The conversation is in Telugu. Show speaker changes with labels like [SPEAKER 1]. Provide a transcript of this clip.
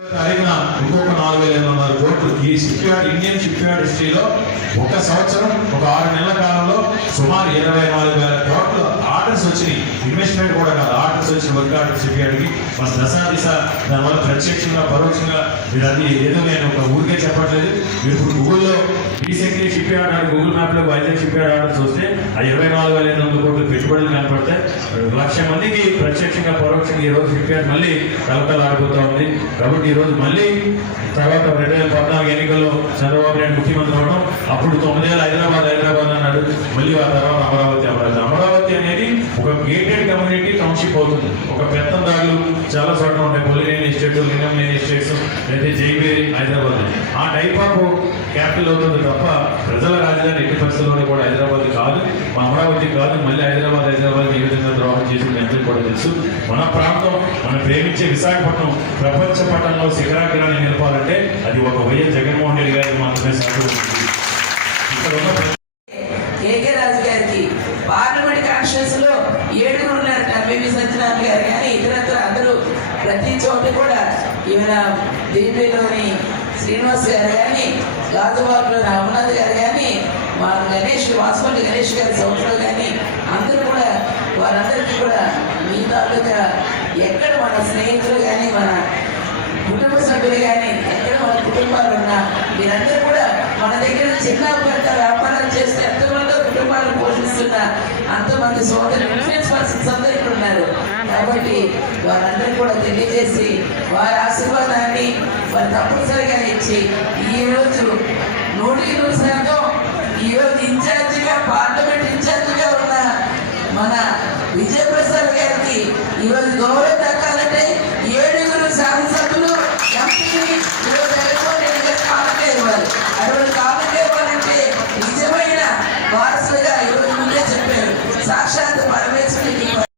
[SPEAKER 1] తారీఖున ఇంకొక నాలుగు వేల ఎనిమిది వందల కోట్లు ఈ shipyard Indian shipyard హిస్టరీలో ఒక సంవత్సరం ఒక ఆరు నెలల కాలంలో సుమారు ఇరవై నాలుగు వేల కోట్లు ఆర్డర్స్ వచ్చినాయి. ఇన్వెస్ట్మెంట్ కూడా కాదు. ఆర్డర్స్ వచ్చిన వర్క్ ఆర్డర్స్ చెప్పేయడానికి మన దశా దిశ దానివల్ల ప్రత్యక్షంగా పరోక్షంగా మీరు అది ఏదో నేను ఒక ఊరికే చెప్పట్లేదు. మీరు ఇప్పుడు గూగుల్లో recently ship yard order Google మ్యాప్లో వైజాగ్ షిప్ యార్డ్ ఆర్డర్ చూస్తే ఆ ఇరవై నాలుగు వేల ఎనిమిది వందల కోట్లు పెట్టుబడులు కనపడతాయి లక్ష మందికి ప్రత్యక్షంగా పరోక్షంగా ఈరోజు రోజు షిప్ యార్డ్ మళ్ళీ కలకలాడిపోతా ఉంది. కాబట్టి ఈరోజు మళ్ళీ తర్వాత రెండు వేల పద్నాలుగు ఎన్నికల్లో చంద్రబాబు నాయుడు ముఖ్యమంత్రి అవడం అప్పుడు తొమ్మిది వేల హైదరాబాద్ హైదరాబాద్ అన్నాడు. మళ్ళీ ఆ తర్వాత ఒక గేటెడ్ కమ్యూనిటీ టౌన్షిప్ అవుతుంది. ఒక పెత్తందారులు చాలా చోట్ల ఉంటాయి. పొలినేని ఎస్టేట్ లింగం లేని ఎస్టేట్స్ లేదా జైవేరి హైదరాబాద్ ఆ టైప్ ఆఫ్ క్యాపిటల్ అవుతుంది తప్ప ప్రజల రాజధాని ఎట్టి పరిస్థితుల్లోనే కూడా హైదరాబాద్ కాదు. మా అమరావతి కాదు. మళ్ళీ హైదరాబాద్ హైదరాబాద్ ఏ విధంగా ద్రోహం చేసింది మీ అందరికీ కూడా తెలుసు. మన ప్రాంతం మనం ప్రేమించే విశాఖపట్నం ప్రపంచ పట్టణంలో శిఖరాగ్రాన్ని నిలపాలంటే అది ఒక వైఎస్ జగన్మోహన్ రెడ్డి గారికి మాత్రమే సాధ్యమవుతుంది ఇక్కడ ఉన్న
[SPEAKER 2] కేకే రాజు గారికి పార్లమెంట్ కాన్స్టిట్యూన్స్లో ఏడుగురు ఉన్నారు ఎంబీబీ సత్యనారాయణ గారు కానీ ఇతరత్ర అందరూ ప్రతి చోట కూడా ఈవెన దీంట్లోని శ్రీనివాస్ గారు కానీ గాజువాకలో రమణాథ్ గారు కానీ మా గణేష్ వాసుపల్లి గణేష్ గారి సోదరులు కానీ అందరూ కూడా వారందరికీ కూడా మీ తాలూకా ఎక్కడ మన స్నేహితులు కానీ మన కుటుంబ సభ్యులు కానీ ఎక్కడ మన కుటుంబాలు ఉన్నా మీరందరూ కూడా మన దగ్గర చిన్న అంతమంది సోదరు ఇన్ఫ్లుయెన్స్ పర్సన్స్ అందరూ ఇక్కడ ఉన్నారు. కాబట్టి వారందరూ కూడా తెలియజేసి వారి ఆశీర్వాదాన్ని వారు తప్పనిసరిగా ఇచ్చి ఈ రోజు నూటికి నూరు శాతం ఈ రోజు ఇన్ఛార్జిగా పార్లమెంట్ ఇన్ఛార్జిగా ఉన్న మన విజయప్రసాద్ గారికి ఈరోజు గౌరవ Sasha.